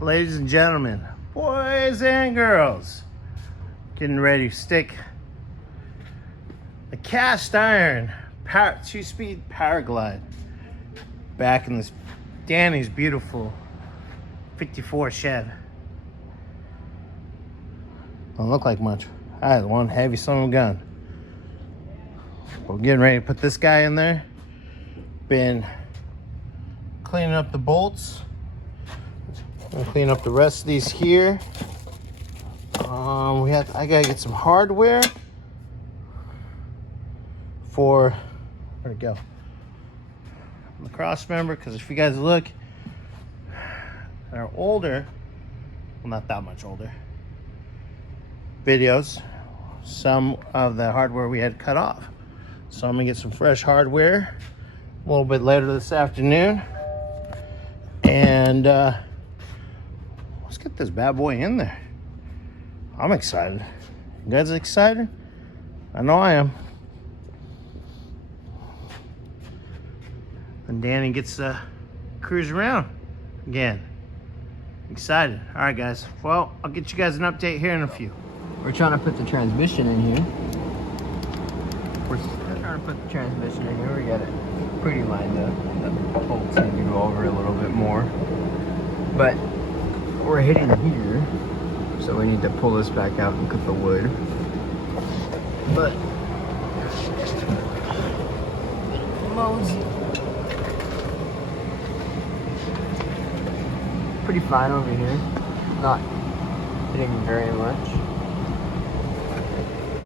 Ladies and gentlemen, boys and girls, getting ready to stick a cast iron power 2-speed Powerglide back in this Danny's beautiful 54 Chev. Don't look like much. I had one heavy son of a gun. We're getting ready to put this guy in there. Been cleaning up the bolts. I'm gonna clean up the rest of these here. I gotta get some hardware for, where'd it go? The cross member, because if you guys look, are older, well, not that much older videos, some of the hardware we had cut off. So I'm gonna get some fresh hardware a little bit later this afternoon, and let's get this bad boy in there. I'm excited. You guys excited? I know I am. And Danny gets to cruise around again. Excited. All right, guys. Well, I'll get you guys an update here in a few. We're trying to put the transmission in here. We're trying to put the transmission in here. We got it pretty lined up. The bolts need to go over a little bit more. But we're hitting here, so we need to pull this back out and cut the wood. But modes pretty fine over here. Not hitting very much.